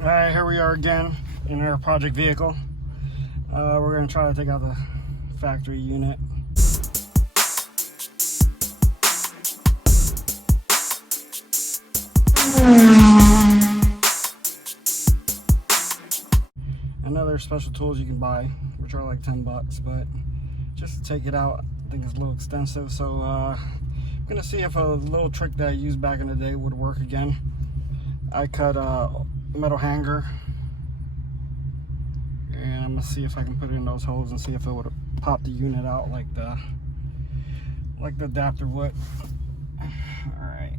Alright, here we are again in our project vehicle. We're going to try to take out the factory unit. I know there's special tools you can buy, which are like 10 bucks, but just to take it out, I think it's a little extensive. So I'm going to see if a little trick that I used back in the day would work again. I cut a metal hanger, and I'm gonna see if I can put it in those holes and see if it would pop the unit out like the adapter would. All right,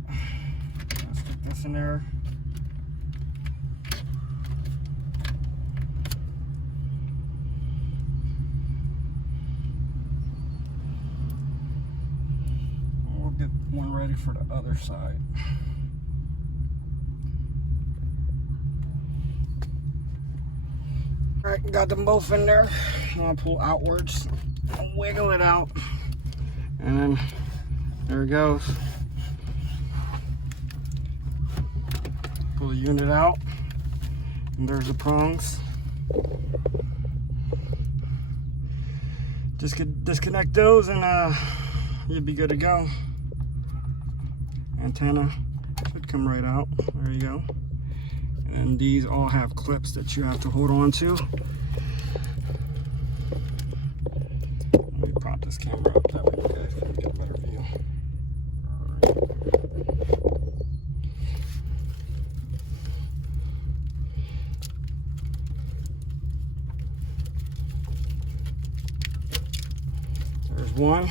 let's stick this in there. We'll get one ready for the other side. Alright, got them both in there. I'll pull outwards, I'll wiggle it out, and then there it goes. Pull the unit out, and there's the prongs. Just disconnect those, and you'll be good to go. Antenna should come right out. There you go. And these all have clips that you have to hold on to. Let me prop this camera up that way you guys can get a better view. There's one.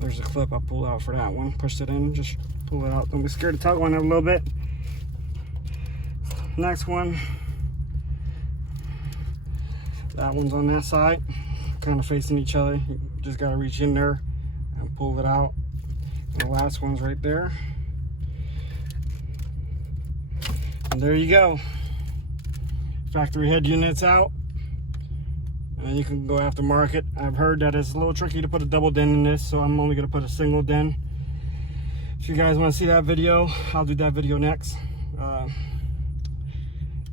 There's a clip I pulled out for that one. Pushed it in, just pull it out. Don't be scared to tug on it a little bit. Next one. That one's on that side, kind of facing each other. You just gotta reach in there and pull it out. And the last one's right there. And there you go. Factory head units out. And you can go aftermarket. I've heard that it's a little tricky to put a double den in this, so I'm only going to put a single den. If you guys want to see that video, I'll do that video next.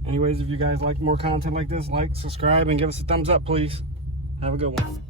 Anyways, if you guys like more content like this, like, subscribe, and give us a thumbs up, please. Have a good one.